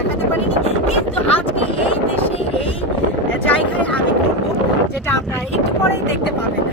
দেখাতে পারিনি, কিন্তু আজকে এই দেশে এই জায়গায় আমি করব, যেটা আপনারা একটু পরেই দেখতে পাবেন।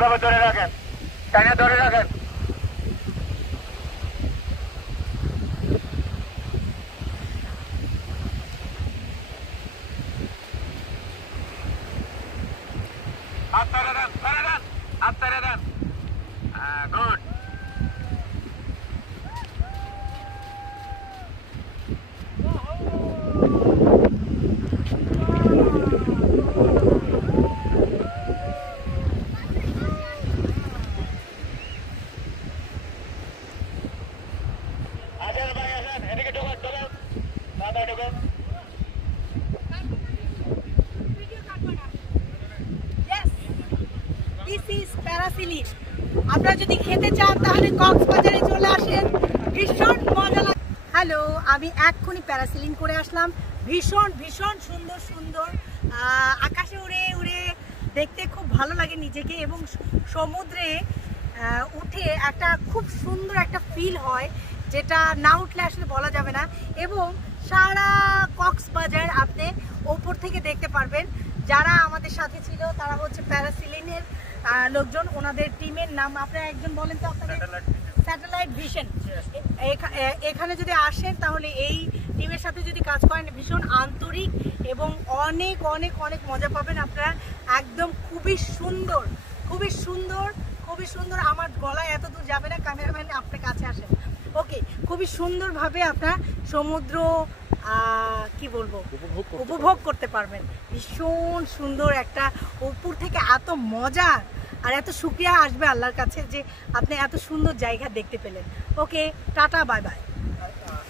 এভাবে ধরে রাখেন, টানা ধরে রাখেন। হাত ছেড়ে দেন, ছেড়ে দেন, হাত ছেড়ে দেন। গুড। আপনারা যদি খেতে চান তাহলে কক্সবাজারে চলে আসেন, ভীষণ মজা লাগে। হ্যালো, আমি এক্ষুনি প্যারাসিলিং করে আসলাম। ভীষণ ভীষণ সুন্দর সুন্দর আকাশে উড়ে উড়ে দেখতে খুব ভালো লাগে নিজেকে, এবং সমুদ্রে উঠে একটা খুব সুন্দর একটা ফিল হয়, যেটা না উঠলে আসলে বলা যাবে না। এবং সারা কক্সবাজার আপনি ওপর থেকে দেখতে পারবেন। যারা আমাদের সাথে ছিল তারা হচ্ছে প্যারাসিলিংয়ের লোকজন, ওনাদের টিমের নাম আপনারা একজন বলেন তো আপনাদের? Satellite vision. এখানে যদি আসেন তাহলে এই টিমের সাথে যদি কাজ করেন ভীষণ আন্তরিক এবং অনেক অনেক অনেক মজা পাবেন আপনারা। একদম খুবই সুন্দর, খুবই সুন্দর, খুবই সুন্দর। আমার গলায় এত দূর যাবে না, ক্যামেরাম্যান আপনার কাছে আসেন। ওকে, খুবই সুন্দরভাবে আপনার সমুদ্র কি বলবো উপভোগ করতে পারবেন। ভীষণ সুন্দর একটা, উপর থেকে এত মজা আর এত শুকরিয়া আসবে আল্লাহর কাছে যে আপনি এত সুন্দর জায়গা দেখতে পেলেন। ওকে, টাটা, বাই বাই।